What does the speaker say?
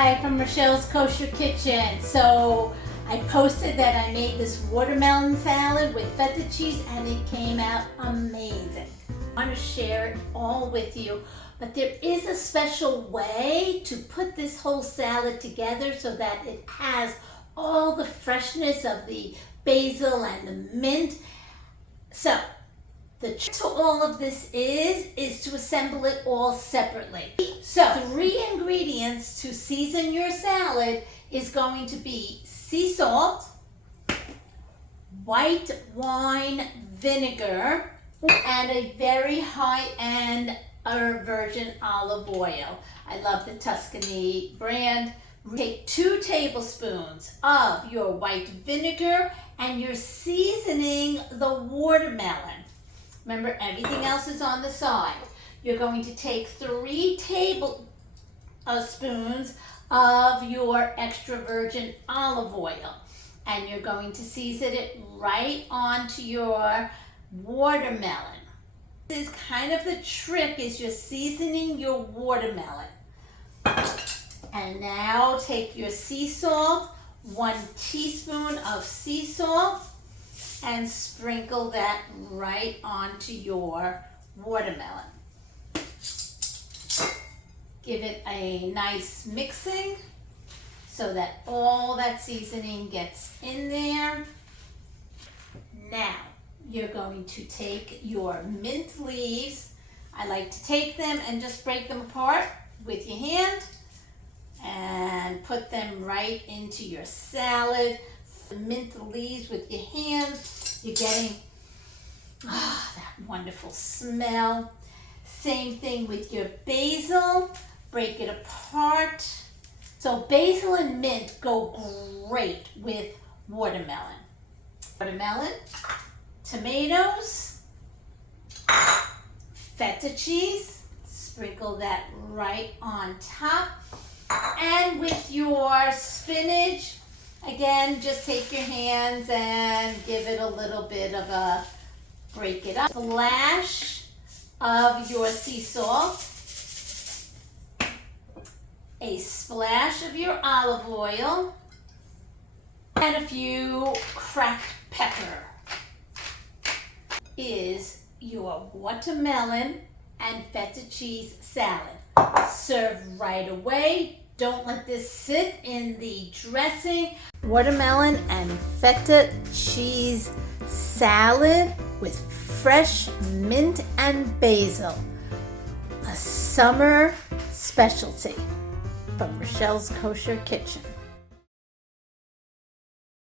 Hi, from Rochelle's Kosher Kitchen. So I posted that I made this watermelon salad with feta cheese and it came out amazing. I want to share it all with you, but there is a special way to put this whole salad together so that it has all the freshness of the basil and the mint. So the trick to all of this is to assemble it all separately. So 3 ingredients to season your salad is going to be sea salt, white wine vinegar, and a very high-end virgin olive oil. I love the Tuscany brand. Take 2 tablespoons of your white vinegar and you're seasoning the watermelon. Remember, everything else is on the side. You're going to take 3 tablespoons of your extra virgin olive oil and you're going to season it right onto your watermelon. This is kind of the trick, is you're seasoning your watermelon. And now take your sea salt, 1 teaspoon of sea salt, and sprinkle that right onto your watermelon. Give it a nice mixing so that all that seasoning gets in there. Now you're going to take your mint leaves. I like to take them and just break them apart with your hand and put them right into your salad. Mint the leaves with your hands. You're getting that wonderful smell. Same thing with your basil. Break it apart. So basil and mint go great with watermelon. Watermelon, tomatoes, feta cheese. Sprinkle that right on top. And with your spinach, again, just take your hands and give it a little bit of a break it up. Splash of your sea salt, a splash of your olive oil, and a few cracked pepper. Is your watermelon and feta cheese salad. Serve right away. Don't let this sit in the dressing. Watermelon and feta cheese salad with fresh mint and basil. A summer specialty from Rochelle's Kosher Kitchen.